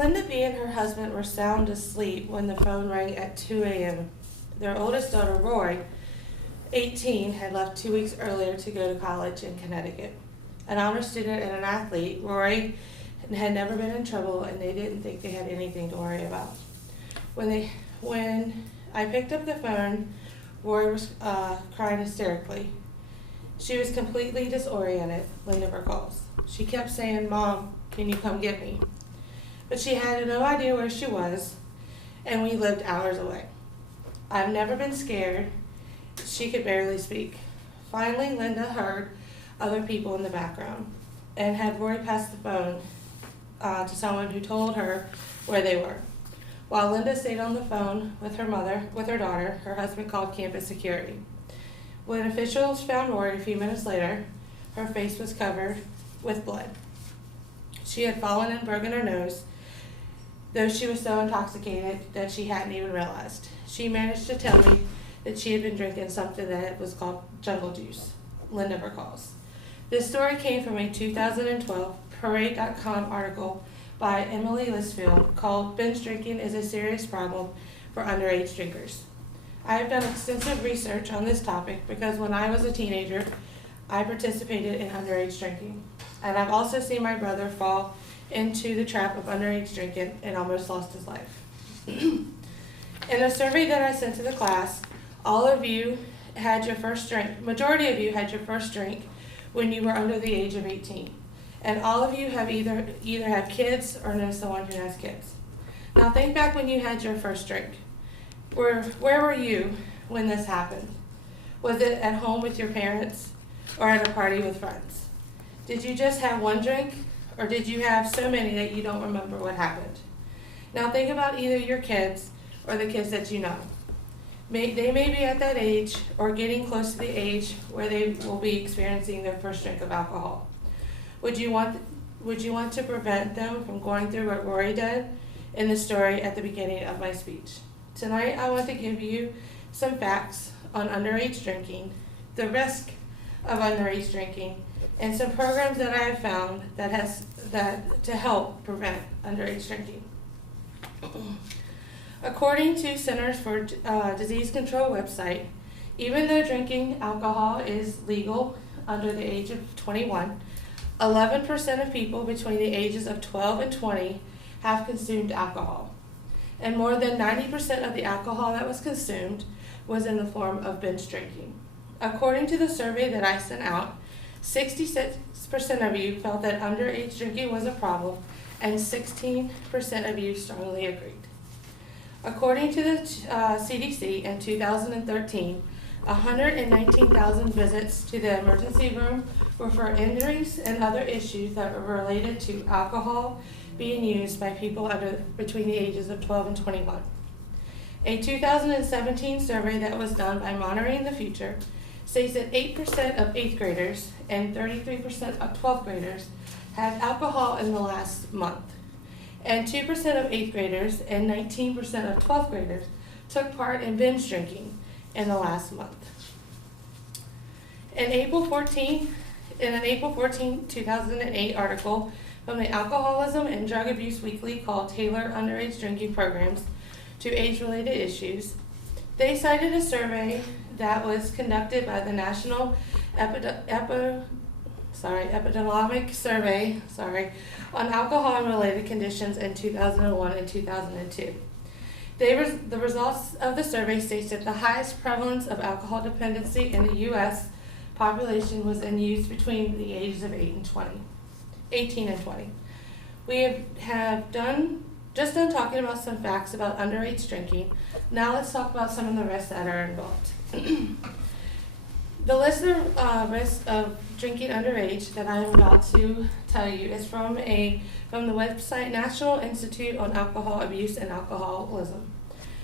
Linda B. and her husband were sound asleep when the phone rang at 2 a.m. Their oldest daughter, Roy, 18, had left 2 weeks earlier to go to college in Connecticut. An honor student and an athlete, Roy had never been in trouble, and they didn't think they had anything to worry about. When I picked up the phone, Roy was crying hysterically. She was completely disoriented, Linda recalls. She kept saying, "Mom, can you come get me?" But she had no idea where she was, and we lived hours away. "I've never been scared." She could barely speak. Finally, Linda heard other people in the background and had Roy pass the phone to someone who told her where they were. While Linda stayed on the phone with her daughter, her husband called campus security. When officials found Roy a few minutes later, her face was covered with blood. She had fallen and broken her nose, though she was so intoxicated that she hadn't even realized. She managed to tell me that she had been drinking something that was called jungle juice, Linda recalls. This story came from a 2012 Parade.com article by Emily Lisfield called "Binge Drinking is a Serious Problem for Underage Drinkers." I have done extensive research on this topic because when I was a teenager, I participated in underage drinking. And I've also seen my brother fall into the trap of underage drinking and almost lost his life. In a survey that I sent to the class, all of you had your first drink, majority of you had your first drink when you were under the age of 18. And all of you have either have kids or know someone who has kids. Now think back when you had your first drink. Where were you when this happened? Was it at home with your parents or at a party with friends? Did you just have one drink, or did you have so many that you don't remember what happened? Now think about either your kids or the kids that you know. They may be at that age or getting close to the age where they will be experiencing their first drink of alcohol. Would you want to prevent them from going through what Rory did in the story at the beginning of my speech? Tonight I want to give you some facts on underage drinking, the risk of underage drinking, and some programs that I have found that to help prevent underage drinking. According to Centers for Disease Control website, even though drinking alcohol is legal under the age of 21, 11% of people between the ages of 12 and 20 have consumed alcohol. And more than 90% of the alcohol that was consumed was in the form of binge drinking. According to the survey that I sent out, 66% of you felt that underage drinking was a problem, and 16% of you strongly agreed. According to the CDC in 2013, 119,000 visits to the emergency room were for injuries and other issues that were related to alcohol being used by people between the ages of 12 and 21. A 2017 survey that was done by Monitoring the Future states that 8% of 8th graders and 33% of 12th graders had alcohol in the last month. And 2% of 8th graders and 19% of 12th graders took part in binge drinking in the last month. In an April 14, 2008 article from the Alcoholism and Drug Abuse Weekly called "Tailor Underage Drinking Programs to Age-Related Issues," they cited a survey that was conducted by the National Epidemiologic Survey on Alcohol and Related Conditions in 2001 and 2002. The results of the survey states that the highest prevalence of alcohol dependency in the U.S. population was in youth between the ages of 18 and 20. We have just done talking about some facts about underage drinking. Now let's talk about some of the risks that are involved. The list of risks of drinking underage that I am about to tell you is from the website National Institute on Alcohol Abuse and Alcoholism.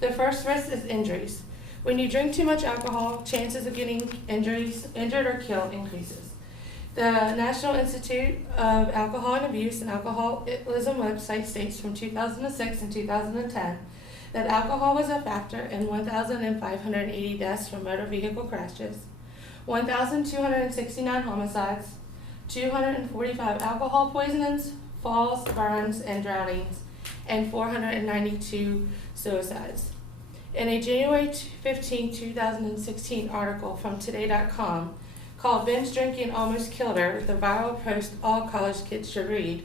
The first risk is injuries. When you drink too much alcohol, chances of getting injured or killed increases. The National Institute of Alcohol and Abuse and Alcoholism website states from 2006 and 2010 that alcohol was a factor in 1,580 deaths from motor vehicle crashes, 1,269 homicides, 245 alcohol poisonings, falls, burns, and drownings, and 492 suicides. In a January 15, 2016 article from Today.com called "Binge Drinking Almost Killed Her," the viral post all college kids should read,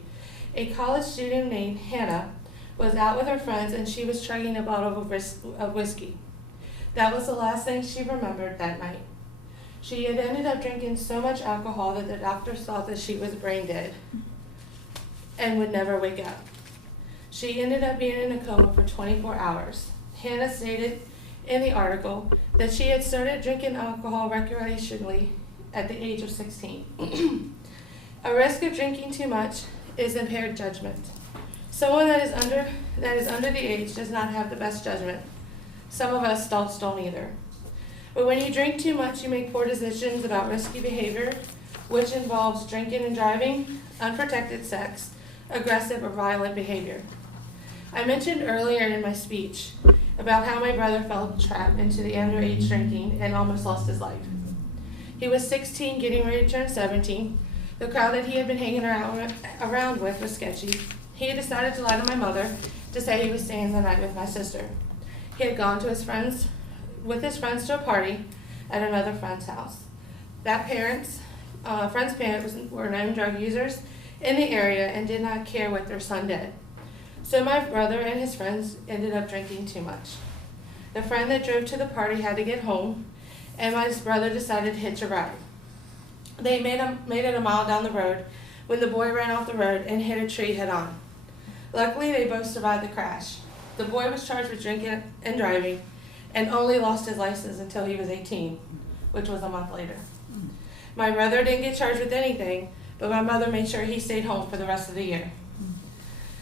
a college student named Hannah was out with her friends and she was chugging a bottle of whiskey. That was the last thing she remembered that night. She had ended up drinking so much alcohol that the doctors thought that she was brain dead and would never wake up. She ended up being in a coma for 24 hours. Hannah stated in the article that she had started drinking alcohol recreationally at the age of 16. A risk of drinking too much is impaired judgment. Someone that is under the age does not have the best judgment. Some of us adults don't either. But when you drink too much, you make poor decisions about risky behavior, which involves drinking and driving, unprotected sex, aggressive or violent behavior. I mentioned earlier in my speech about how my brother fell trapped into the underage drinking and almost lost his life. He was 16, getting ready to turn 17. The crowd that he had been hanging around with was sketchy. He had decided to lie to my mother to say he was staying the night with my sister. He had gone to his friends to a party at another friend's house. That friend's parents were known drug users in the area and did not care what their son did. So my brother and his friends ended up drinking too much. The friend that drove to the party had to get home, and my brother decided to hitch a ride. They made it a mile down the road when the boy ran off the road and hit a tree head on. Luckily, they both survived the crash. The boy was charged with drinking and driving and only lost his license until he was 18, which was a month later. My brother didn't get charged with anything, but my mother made sure he stayed home for the rest of the year.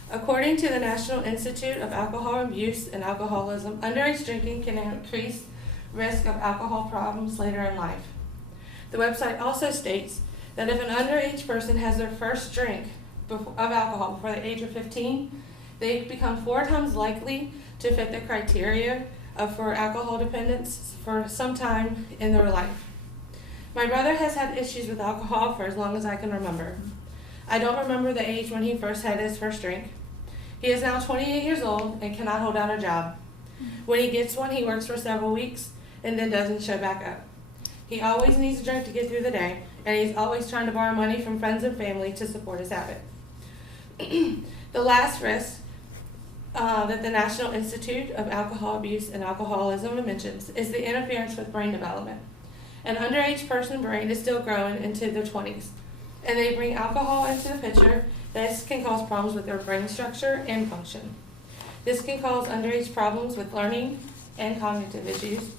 According to the National Institute of Alcohol Abuse and Alcoholism, underage drinking can increase risk of alcohol problems later in life. The website also states that if an underage person has their first drink of alcohol before the age of 15, they become 4 times likely to fit the criteria for alcohol dependence for some time in their life. My brother has had issues with alcohol for as long as I can remember. I don't remember the age when he first had his first drink. He is now 28 years old and cannot hold down a job. When he gets one, he works for several weeks and then doesn't show back up. He always needs a drink to get through the day, and he's always trying to borrow money from friends and family to support his habit. The last risk that the National Institute of Alcohol Abuse and Alcoholism mentions is the interference with brain development. An underage person's brain is still growing into their 20s, and they bring alcohol into the picture. This can cause problems with their brain structure and function. This can cause underage problems with learning and cognitive issues,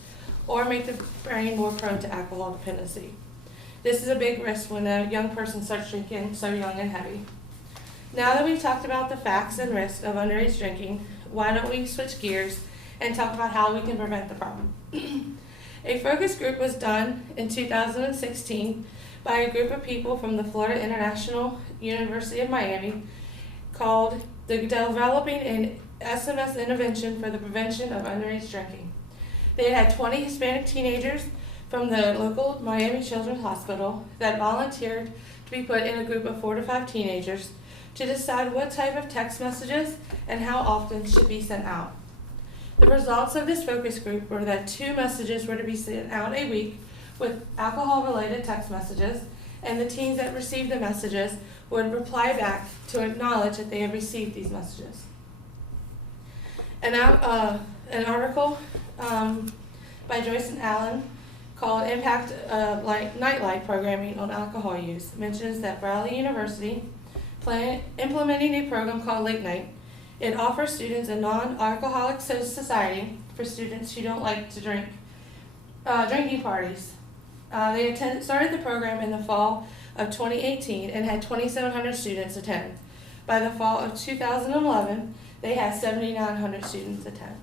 or make the brain more prone to alcohol dependency. This is a big risk when a young person starts drinking so young and heavy. Now that we've talked about the facts and risks of underage drinking, why don't we switch gears and talk about how we can prevent the problem? A focus group was done in 2016 by a group of people from the Florida International University of Miami called the Developing an SMS Intervention for the Prevention of Underage Drinking. They had 20 Hispanic teenagers from the local Miami Children's Hospital that volunteered to be put in a group of 4 to 5 teenagers to decide what type of text messages and how often should be sent out. The results of this focus group were that 2 messages were to be sent out a week with alcohol-related text messages, and the teens that received the messages would reply back to acknowledge that they had received these messages. An article by Joyce and Allen called Impact of Nightlife Programming on Alcohol Use mentions that Bradley University implementing a program called Late Night. It offers students a non-alcoholic society for students who don't like to drink, drinking parties. They started the program in the fall of 2018 and had 2,700 students attend. By the fall of 2011, they had 7,900 students attend.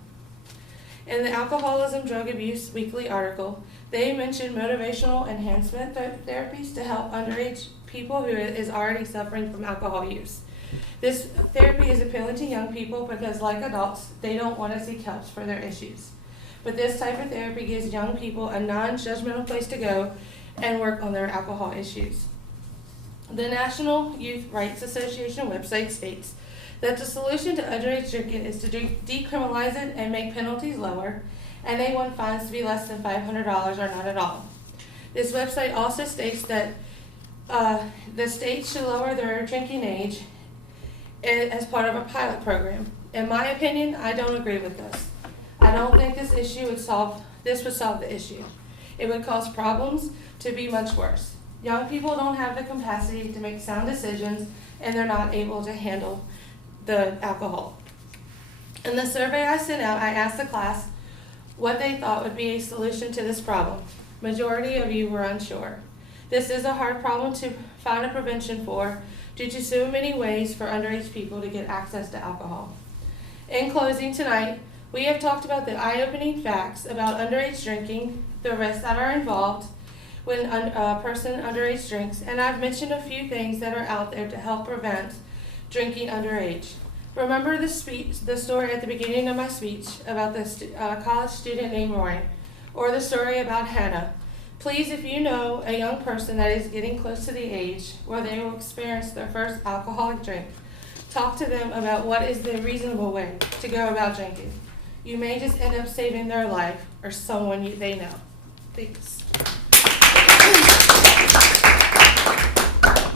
In the Alcoholism Drug Abuse Weekly article, they mentioned motivational enhancement therapies to help underage people who is already suffering from alcohol use. This therapy is appealing to young people because, like adults, they don't want to seek help for their issues. But this type of therapy gives young people a non-judgmental place to go and work on their alcohol issues. The National Youth Rights Association website states that the solution to underage drinking is to decriminalize it and make penalties lower, and they want fines to be less than $500 or not at all. This website also states that the state should lower their drinking age as part of a pilot program. In my opinion, I don't agree with this. I don't think this would solve the issue. It would cause problems to be much worse. Young people don't have the capacity to make sound decisions, and they're not able to handle the alcohol. In the survey I sent out, I asked the class what they thought would be a solution to this problem. Majority of you were unsure. This is a hard problem to find a prevention for due to so many ways for underage people to get access to alcohol. In closing tonight, we have talked about the eye-opening facts about underage drinking, the risks that are involved when a person underage drinks, and I've mentioned a few things that are out there to help prevent drinking underage. Remember the story at the beginning of my speech about the college student named Roy, or the story about Hannah. Please, if you know a young person that is getting close to the age where they will experience their first alcoholic drink, talk to them about what is the reasonable way to go about drinking. You may just end up saving their life or someone they know. Thanks.